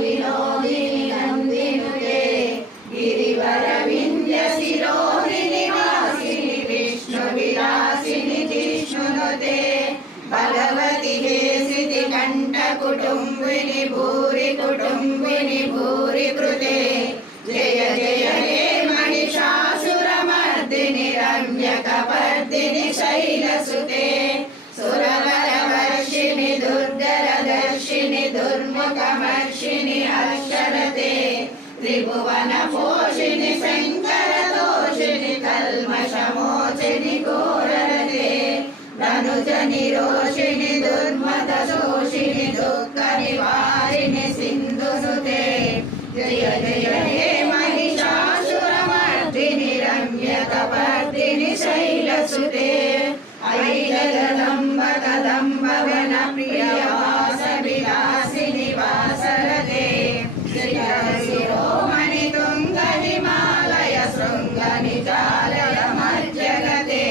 विनोदिनि नन्दिनुते गिरिवरविन्द्य शिरोहिनि वासिनि विष्णुविलासिनि जिष्णुनुते भगवति हेसिति कण्ठकुटुम्बिनि भूरि कुटुम्बिनि भूरि कृते जय जय हे महिषासुरमर्दिनि रम्यकपर्दिनि शैलसुते सुरवरवर्षिणि दुर्धरदर्शिनि दुर्मुखमर्षिणि अक्षरते त्रिभुवनपोषिणि शङ्करदोषिणि कल्मषमोचिनि घोररते धनुजनिरोषिणि दुर्मदशोषिणि दुःखनिवारिणि सिन्धुसुते जय जय हे महिषासुरमर्दिनि रम्यकपर्दिनि शैलसुते ऐलदम्ब कदम्ब वनप्रियवासविलासिनि वासरते शिरोमणि तुङ्ग हिमालय शृङ्ग निजालय मज्जगते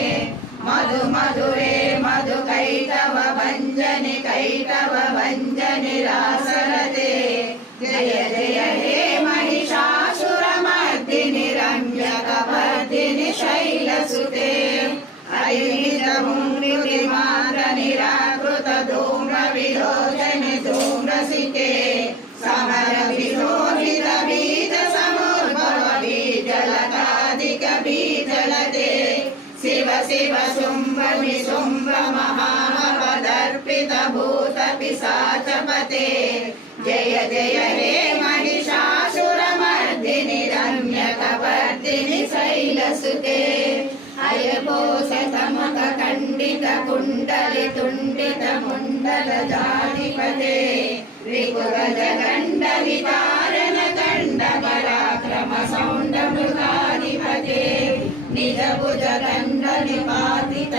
मधु मधुरे मधु कैटव भञ्जनि रासरते जय जय हे महिषासुरमर्दिनि रम्यकपर्दिनि शैलसुते अयितमुनिमात्र निराकृत धूम्रविलोचनि धूम्रसिके समरविशोभित बीज समुद्भव बीजलताधिक बीजलते शिव शिव शुम्भ निशुम्भ महामपदर्पित भूत पिशाचपते जय जय हे महिषासुरमर्दिनि रम्यकपर्दिनि शैलसुते अयपोषतमक खण्डित कुण्डलि तुण्डित मुण्डल जाधिपते रिपुगज गण्ड वितारण दण्ड पराक्रम सौण्ड मृगाधिपते निज भुज दण्ड निपातित